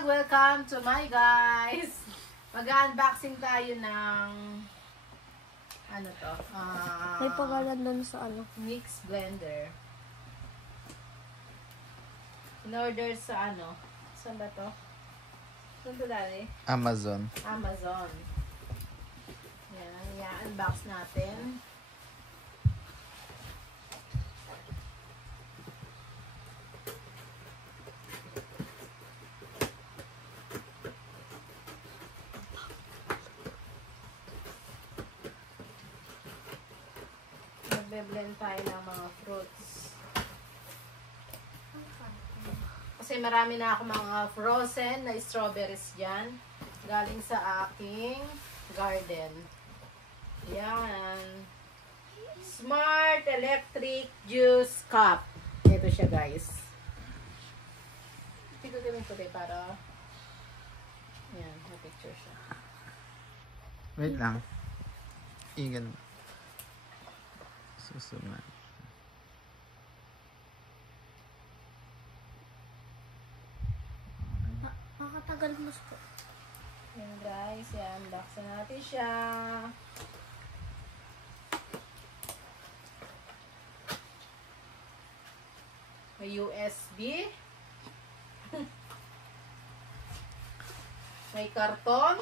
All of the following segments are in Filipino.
vlog! Welcome to my guys! Mag-unboxing tayo ng ano to? May pangalan doon sa ano. Mix blender. In-order sa ano? Saan ba to? Saan to dali? Amazon. Amazon. Yan, i-unbox natin. Magbe-blend tayo ng mga fruits. Kasi marami na ako mga frozen na strawberries dyan. Galing sa aking garden. Yan. Smart Electric Juice Cup. Ito siya, guys. Pigutin ko tayo para yan, may picture siya. Wait lang. Ingan. Susunod. Nakatagal mo po. Yan guys, yan. Unboxin natin siya. May USB. May karton.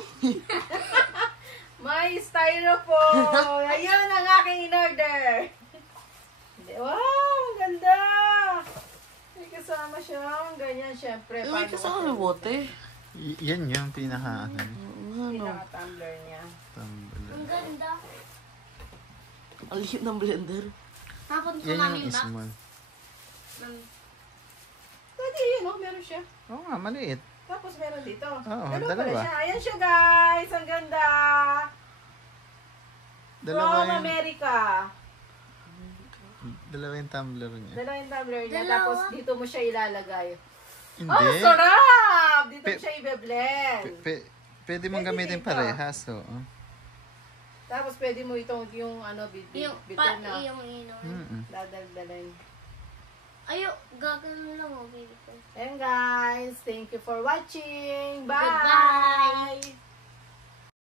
May styrofoam. Ayun ang aking in-order. Wow, ang ganda. May kasama siya. Ganyan, syempre. May kasama bote. Yan yung pinaka ano. Pinaka-tumbler niya. Tumbler. Ang ganda. Ang liit ng blender. Napunta Yan namin yung ba? small. Pwede yun, oh. Meron siya. Oo nga, maliit. Tapos meron dito. Oo, Dalawa pala dalawa. siya. Ayan siya, guys. Ang ganda. Dalawa From yung, America. dalawa yung tumbler niya. Dalawa yung tumbler niya. Dalawa? Tapos dito mo siya ilalagay. Hindi. Oh, sarap! Dito mo Pe- siya i-blend. Pwede mong Pwede gamitin dito. parehas. Oo. Tapos pwede mo itong yung ano, Yung bitter na yung inom. dadaldalan. Ayo, gagawin lang mo, baby ko. Ayan guys, thank you for watching. Bye! Goodbye!